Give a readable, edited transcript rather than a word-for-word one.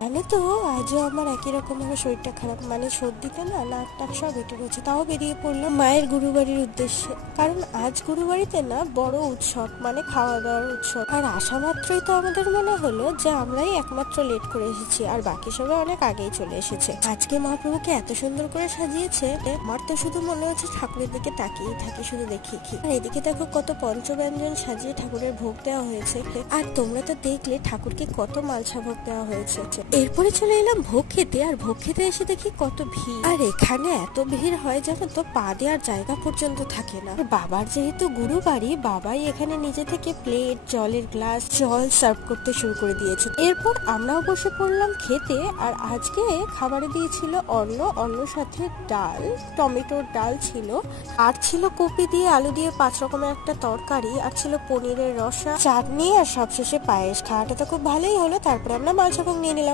জানো তো, আজও আমার একই রকম ভাবে শরীরটা খারাপ, মানে সর্দিতে না নাক টাক সব এঁটে রয়েছে। তাও বেরিয়ে পড়লাম মায়ের গুরুবাড়ির উদ্দেশ্যে, কারণ আজ গুরুবাড়িতে না বড় উৎসব, মানে খাওয়া দাওয়ার উৎসব। আর আসা মাত্রই তো আমাদের মনে হলো যে আমরাই একমাত্র লেট করে এসেছি, আর বাকি সবাই অনেক আগেই চলে এসেছে। আজকে মহাপ্রভুকে এত সুন্দর করে সাজিয়েছে, আমার তো শুধু মনে হচ্ছে ঠাকুরের দিকে তাকিয়ে থাকি, শুধু দেখি কি। আর এদিকে দেখো কত পঞ্চব্যঞ্জন সাজিয়ে ঠাকুরের ভোগ দেওয়া হয়েছে। আর তোমরা তো দেখলে ঠাকুরকে কত মালসা ভোগ দেওয়া হয়েছে। এরপরে চলে এলাম ভোগ খেতে, আর ভোগ খেতে এসে দেখি কত ভিড়। আর এখানে এত ভিড় হয় জানো তো, পা দেওয়ার জায়গা পর্যন্ত থাকে না। বাবার যেহেতু গুরু বাড়ি, বাবাই এখানে নিজে থেকে প্লেট, জলের গ্লাস, জল সার্ভ করতে শুরু করে দিয়েছে। এরপর আমরাও বসে পড়লাম খেতে। আর আজকে খাবারে দিয়েছিল অন্নর সাথে ডাল, টমেটোর ডাল ছিল, আর ছিল কপি দিয়ে আলু দিয়ে 5 রকমের একটা তরকারি, আর ছিল পনিরের রসা, চাটনি, আর সবশেষে পায়েস। খাওয়াটা তো খুব ভালোই হলো। তারপরে আমরা মালসা ভোগ নিয়ে নিলাম।